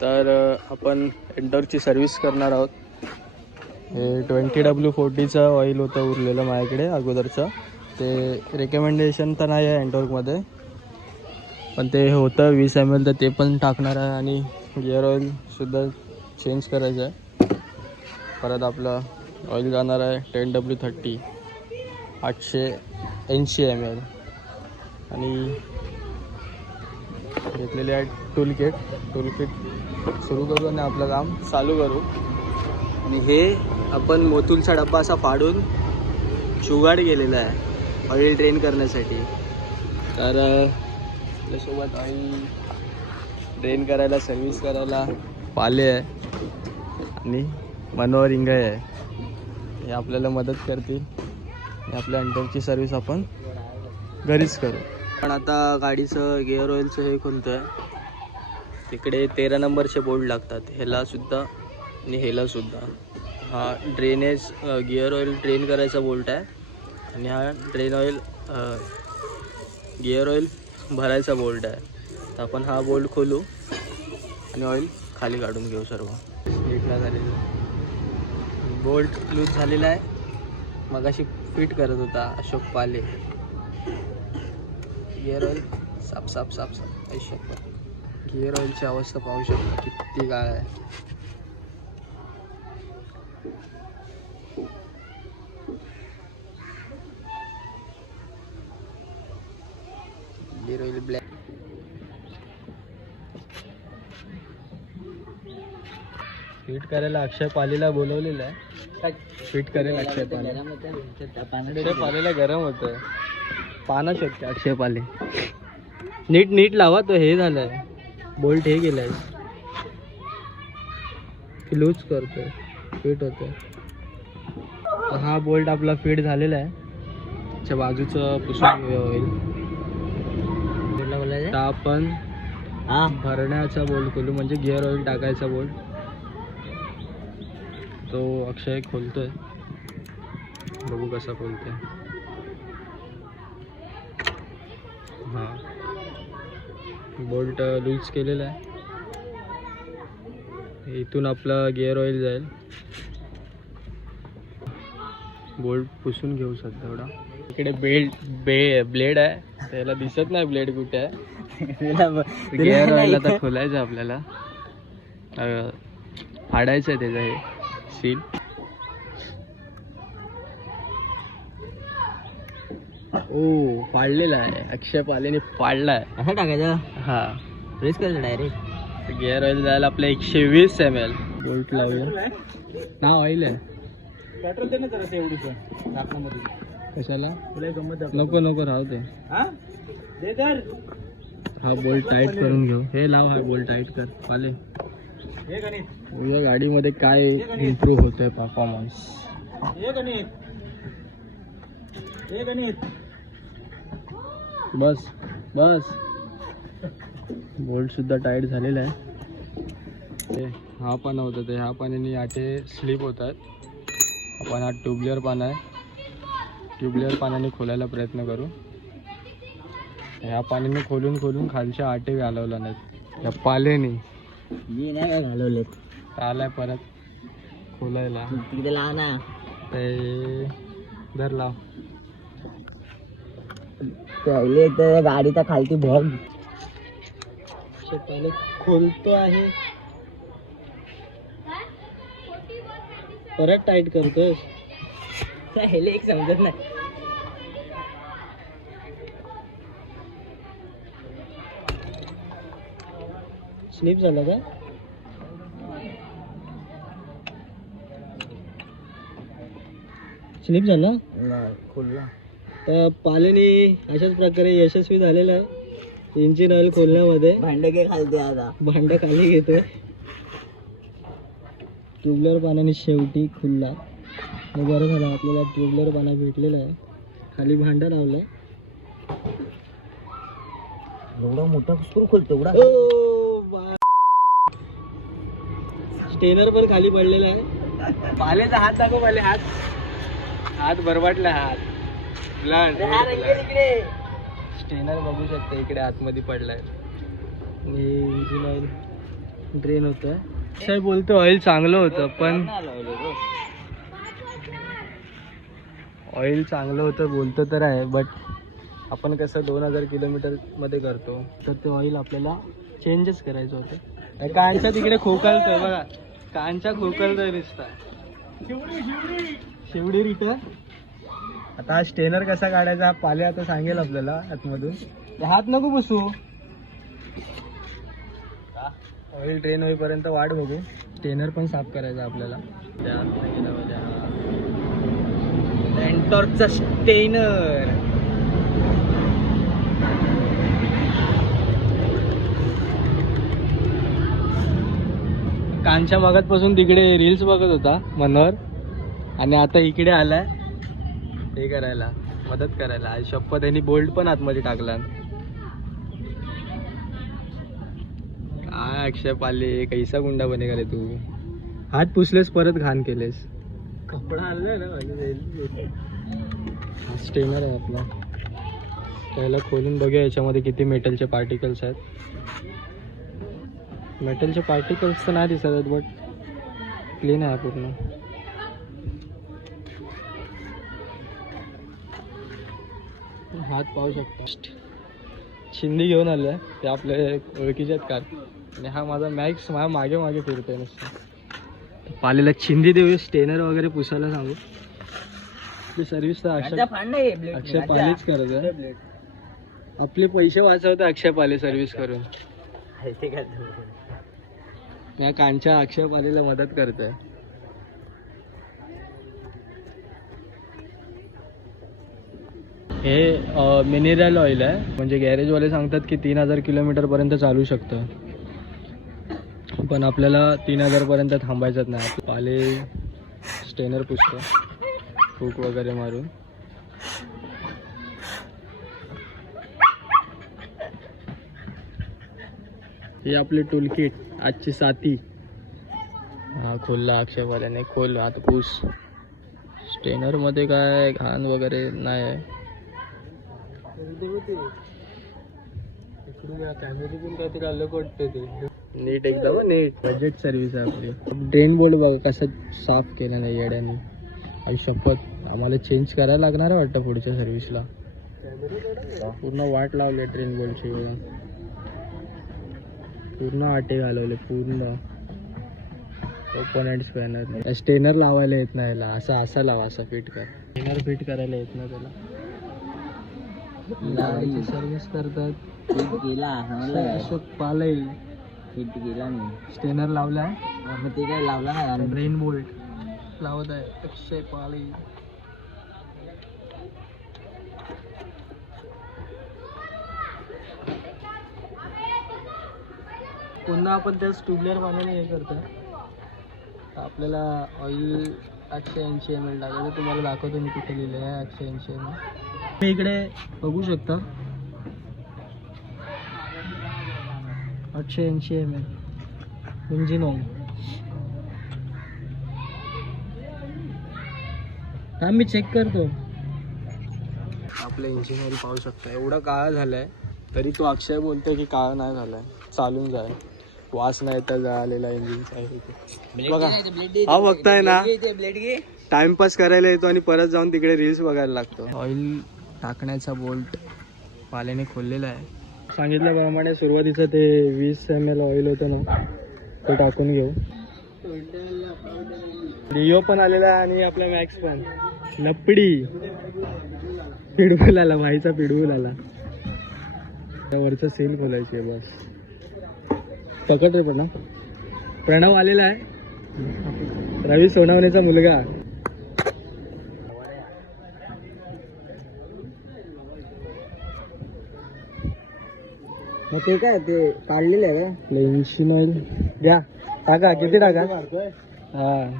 तर आपण एंटॉर्कची सर्व्हिस करणार आहोत. हे 20W40चं ऑइल होतं उरलेलं माझ्याकडे अगोदरचं. ते रेकमेंडेशन तर नाही आहे एंटॉर्कमध्ये, पण ते होतं 20 ml, तर ते पण टाकणार आहे. आणि गिअर ऑइलसुद्धा चेंज करायचं आहे. परत आपलं ऑइल जाणार आहे 10W30 880 ml. आणि घेतलेले आहे टूल किट सुरू करू आणि आपलं काम चालू करू. आणि हे आपण मोतूलचा डब्बा असा फाडून जुगाड केलेला आहे ऑइल ड्रेन करण्यासाठी. तर आपल्यासोबत ऑइल ड्रेन करायला, सर्व्हिस करायला पाले आहे आणि मनोहर इंगळे आहे. हे आपल्याला मदत करतील आणि आपल्या एंटॉर्कची सर्व्हिस आपण घरीच करू. पण आता गाडीचं गिअर ऑइलचं हे कोणतं आहे, तिकडे 13 नंबरचे बोर्ड लागतात, ह्याला सुद्धा आणि ह्याला सुद्धा. हा ड्रेनेज गिअर ऑइल ड्रेन करायचा बोल्ट आहे आणि हा गिअर ऑइल भरायचा बोल्ट आहे. तर आपण हा बोल्ट खोलू आणि ऑइल खाली काढून घेऊ. सर्व नीटला झालेलं बोल्ट लूज झालेला आहे. मगाशी फिट करत होता अशोक पाले. गिअर ऑइल साफ ऐश. गिअर ऑइलची अवस्था पाहू शकता किती गाळ आहे. Gear oil black. फिट करायला अक्षय पालीला बोलवलेलं आहे. फिट करेल अक्षय पालीला गरम होतं. पाना शकते अक्षय पाले. नीट लावा. तो हे झालंय बोल्ट हे गेलाय की लूज करतोय, फिट होतोय. हा बोल्ट आपला फिट झालेला आहे. त्याच्या बाजूचं पुसून घेऊया ऑइल. आता आपण भरण्याचा बोल्ट खोलू, म्हणजे गिअर ऑइल टाकायचा बोल्ट. तो अक्षय खोलतोय, बघू कसा खोलतोय. हा बोल्ट लूज केलेला आहे. इथून आपलं गिअर ऑइल जाईल. बोल्ट पुसून घेऊ शकता एवढा. इकडे ब्लेड आहे, त्याला दिसत नाही ब्लेड कुठे आहे. गिअर ऑइल आता खोलायचं आपल्याला, फाडायचं आहे त्याचं हे सील. ओ फाडलेला आहे, अक्षय पालेने फाडला आहे. असं टाकायचं. हा प्रेस करायचं डायरेक्ट. गिअर ऑइल जायला आपल्या 120 ml. बोल्ट लावूया ना. ऑइल आहे. पेट्रोल दे ना जरा एवढीचं टाकण्यामध्ये. कशाला? नको राहू दे. हा बोल्ट टाईट करून घेऊ. हे लाव, हा बोल्ट टाईट कर पाले. उद्या गाडीमध्ये काय इम्प्रूव्ह होतोय परफॉर्मन्स. बस बोल्ट सुद्धा टाईट झालेला आहे. हा पाना होता, ते ह्या पाण्याने आटे स्लिप होतात. आपण हा ट्यूबलेअर पाना आहे, ट्यूबलेअर पाण्याने खोलायला प्रयत्न करू. ह्या पाण्याने खोलून खालच्या आटे घालवला नाहीत या पाल्याने. मी नाही काय घालवलेत. आलाय परत खोलायला. तिथे लाव ना, ते धर लाव. पहिले तर गाडीचा खालती भोग पहिले खोलतो आहे, परत टाईट करतोय. ह्याला एक समजत नाही. स्लिप झालं का? स्लिप झाला खोलला. तर पाल्याने अशाच प्रकारे यशस्वी झालेला आहे इंजिन ऑइल खोलण्यामध्ये. भांड खाली घेतोय. ट्यूबलेअर पाण्याने शेवटी खुलला. बरं झालं आपल्याला ट्यूबलेअर पाना भेटलेला आहे. खाली भांड लावलं. एवढा मोठा स्क्रू खोलतो एवढा. स्टेनर पण खाली पडलेला आहे. पाल्याचा हात दाखव. पाले हात बरवाटला. हात स्टेनर बघू शकते इकडे आतमध्ये पडलाय. इंजिन ऑइल ड्रेन होतोय. साहेब बोलतो ऑइल चांगलं होतं, पण ऑइल चांगलं होतं बोलतो तर आहे, बट आपण कसं 2000 किलोमीटरमध्ये करतो, तर ते ऑइल आपल्याला चेंजच करायचं होतं. कांच्या तिकडे खोकलतोय बघा, कांच्या खोकलतोय नुसता. शेवडी रिटर्न. आता हा स्टेनर कसा काढायचा हा पाले आता सांगेल आपल्याला आतमधून. हात नको बसू, ऑइल ड्रेन होईपर्यंत वाट बघू. स्टेनर पण साफ करायचा आपल्याला. एंटॉर्कचा स्टेनर. कांच्या भागातपासून तिकडे रील्स बघत होता मनोहर, आणि आता इकडे आलाय हे करायला, मदत करायला. आज शपथ यांनी बोल्ट पण आतमध्ये टाकला. काय अक्षय पाले, कैसा गुंडा बनेगा रे तू. हात पुसलेस परत घाण केलेस. कपडा आणलाय ना हा स्टेनर आहे आपला. त्याला खोलून बघूया याच्यामध्ये किती मेटलचे पार्टिकल्स आहेत. मेटलचे पार्टिकल्स तर नाही दिसत आहेत, बट क्लीन आहे पूर्ण. हात पाहू शकता. चिंदी घेऊन आलोय, ते आपले ओळखीचे आहेत कार. आणि हा माझा मॅक्स माझ्या मागे मागे फिरतोय नुसतं. पालेला चिंदी देऊ, स्टेनर वगैरे पुसायला सांगू. आपली सर्व्हिस तर अक्षय पालेच करत आहे. आपले पैसे वाचवते अक्षय पाले सर्व्हिस करून. या कांच्या अक्षय पालेला मदत करतोय. हे मिनरल ऑइल आहे, म्हणजे गॅरेजवाले सांगतात की 3000 किलोमीटरपर्यंत चालू शकतं, पण आपल्याला 3000 पर्यंत थांबायचंच नाही. पाले स्टेनर पुसतो फूक वगैरे मारून. ही आपली टूलकिट आजची साथी. हा खोलला अक्षयवाल्याने, खोल आता पूस. स्टेनरमध्ये काय घाण वगैरे नाही आहे. काहीतरी अलग वाटते ते. नीट एकदम नीट. बजेट सर्व्हिस आहे आपली. ड्रेन बोर्ड बघा कसं साफ केलं नाही येड्याने. आई शपथ आम्हाला चेंज करायला लागणार आहे वाटतं पुढच्या सर्व्हिसला. पूर्ण वाट लावले ड्रेन बोर्डची. पूर्ण आटे घालवले पूर्ण. Open and spanner. स्टेनर लावायला येत नाही याला. असा लावा, असा फिट कर. स्टेनर फिट करायला येत नाही त्याला. गाडीची सर्व्हिस करतात. पाले फिट केला नाही. स्टेनर लावलाय, ते काय लावला नाही. ड्रेन बोल्ट लावत आहे अक्षय पाले. पुन्हा आपण त्याच ट्यूबलर पाण्याने हे करतो. आपल्याला ऑइल 880 ml टाकायचं. तुम्हाला दाखवतो मी कुठे लिहिलं आहे 880 ml. मी इकडे बघू शकता 880 ml इंजिन ऑइल. हा मी चेक करतो. आपलं इंजिन ऑइल पाहू शकता एवढा काळा झालाय, तरी तो अक्षय बोलतोय की काळा नाही झालाय, चालून जाय. वास नाही तर जळालेला इंजिनचा आहे. बघा हा बघताय ना, टाइमपास करायला येतो आणि परत जाऊन तिकडे रील्स बघायला लागतो. ऑइल टाकण्याचा बोल्ट पाल्याने खोललेला आहे. सांगितल्याप्रमाणे सुरुवातीचं ते 20 ml ऑइल होतं ना, ते टाकून घेऊ. लिओ पण आलेला आहे आणि आपला मॅक्स पण. लपडी पिडबुल आला, भाईचा पिडबुल आला. त्यावरचं सेल खोलायची आहे बस. पकड रे. पण प्रणव आलेला आहे, रवी सोनावणेचा मुलगा. मग ते काय ते काढलेलं आहे काय इंजिन ऑइल. द्या टाका, किती टाका. हा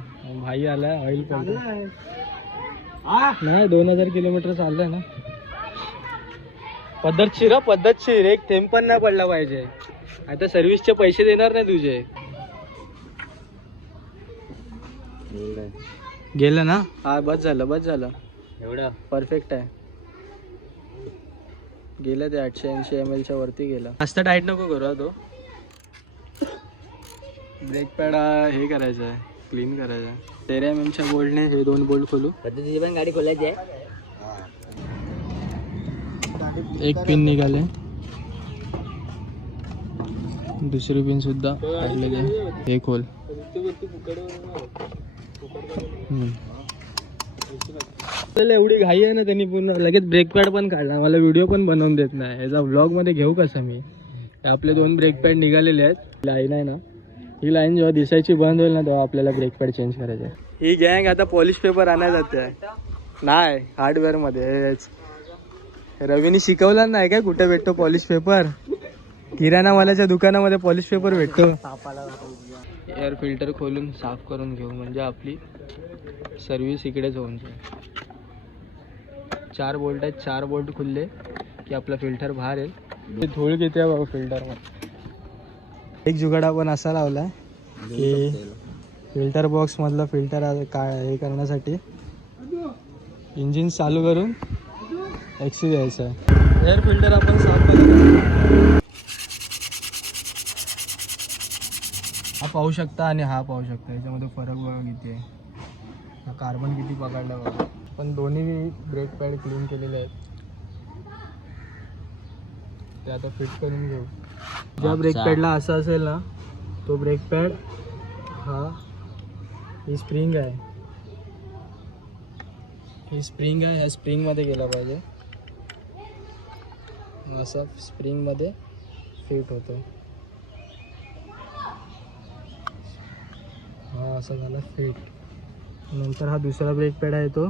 भाई आला ऑइल पण नाही. 2000 किलोमीटर चाललंय ना. पद्धतशीर पद्धतशीर, एक थेंब पण नाही पडला पाहिजे. आता सर्व्हिसचे पैसे देणार नाही तुझे. गेलं ना. हा बस झालं, बस झालं. एवढं परफेक्ट आहे. गेलं ते 880 ml च्या वरती गेलं. जास्त टाईट नको करू तो. ब्रेक पॅड हे करायचं आहे, क्लीन करायचं आहे. 13 mm च्या बोल्टने हे 2 बोल्ट खोलू. तुझी पण गाडी खोलायची आहे. एक पिन निघाले, दुसरी पिन सुद्धा काढलेली आहे. हे खोल. एवढी घाई आहे ना, त्यांनी पूर्ण लगेच ब्रेक पॅड पण काढला. मला व्हिडिओ पण बनवून देत नाही. याचा व्लॉग मध्ये घेऊ कसा मी. आपले 2 ब्रेक पॅड निघालेले आहेत. लाईन आहे ना, ही लाईन जेव्हा दिसायची बंद होईल ना तेव्हा आपल्याला ब्रेक पॅड चेंज करायचे आहे. ही गँग आता पॉलिश पेपर आणायला जाते. नाही, हार्डवेअर मध्ये. रवीने शिकवला नाही काय कुठे भेटतो पॉलिश पेपर. किराणा मालाच्या दुकानामध्ये पॉलिश पेपर भेटतो. एअर फिल्टर खोलून साफ करून घेऊ, म्हणजे आपली सर्व्हिस इकडेच होऊन जाईल. 4 बोल्ट आहेत, 4 बोल्ट खुलले की आपला फिल्टर बाहेर येईल. ते धूळ किती आहे बाबा फिल्टरमध्ये. एक जुगाड आपण असा लावला की फिल्टर बॉक्स मधलं फिल्टर काय हे करण्यासाठी इंजिन चालू करून एक्सी द्यायचं आहे. एअर फिल्टर आपण साफ करतो. हा पाहू शकता आणि हा पाहू शकता, याच्यामध्ये फरक बघा किती आहे. हा कार्बन किती पकडला बघा. पण दोन्ही ब्रेक पॅड क्लीन केलेले आहेत. ते आता फिट करून घेऊ. ज्या ब्रेक पॅडला असं असेल ना, तो ब्रेक पॅड ही स्प्रिंग आहे. ही स्प्रिंग आहे, ह्या स्प्रिंगमध्ये गेला पाहिजे. असं स्प्रिंगमध्ये फिट होतो. हा असं झाला फिट. नंतर हा दुसरा ब्रेक पॅड आहे, तो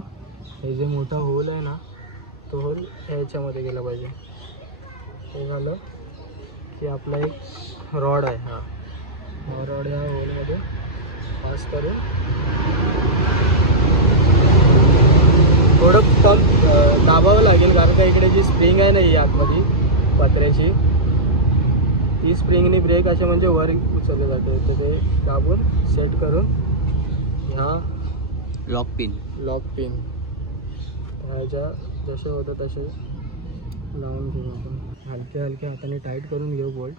हे जे मोठा होल आहे ना, तो होल ह्याच्यामध्ये गेला पाहिजे. हे झालं की आपला एक रॉड आहे. हा रॉड ह्या होलमध्ये पास करून थोडं टम दाबावं लागेल, कारण का इकडे जी स्प्रिंग आहे ना ही आतमध्ये पत्र्याची, ती स्प्रिंगनी ब्रेक असे म्हणजे वर उचलले जाते. तर ते दाबून सेट करून ह्या लॉक पिन ह्याच्या जसे होतं तसे लावून घेऊ आपण. हलक्या हलक्या हाताने टाईट करून घेऊ बोल्ट.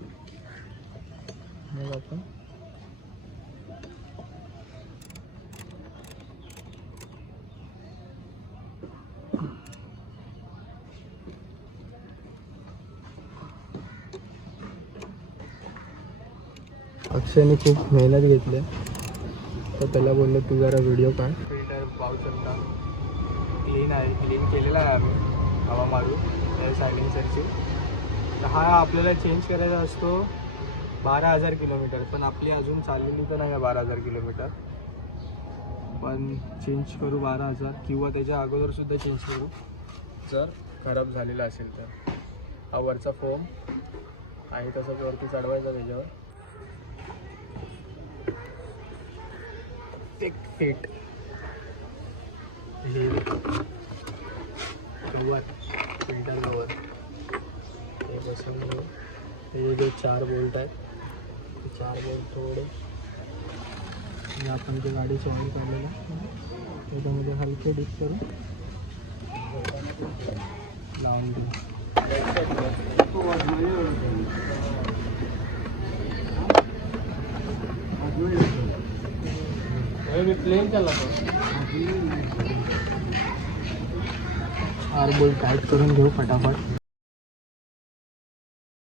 मग आपण अक्षयने खूप मेहनत घेतली, तर त्याला बोललो तू जरा व्हिडिओ काढ. फिल्टर पाहू शकता क्लीन आहे, क्लीन केलेला आहे आम्ही हवा मारून त्या सायलेन्सरची. तर हा आपल्याला चेंज करायचा असतो 12,000 किलोमीटर, पण आपली अजून चाललेली तर नाही आहे 12,000 किलोमीटर. पण चेंज करू 12,000 किंवा त्याच्या अगोदरसुद्धा चेंज करू जर खराब झालेला असेल तर. हा वरचा फोम आहे तसंच वरती चढवायचा, त्याच्यावर एक फिट हे कवर, फिल्टर कवर हे बसवून घेऊ. हे जे 4 बोल्ट आहेत ते 4 बोल्ट थोडे आपण जे गाडीचं ऑइल काढलेलं त्याच्यामध्ये हलके डिप करून लावून घेऊ. प्लेन चालला तो 4 बोल्ट टाईट करून घेऊ फटाफट.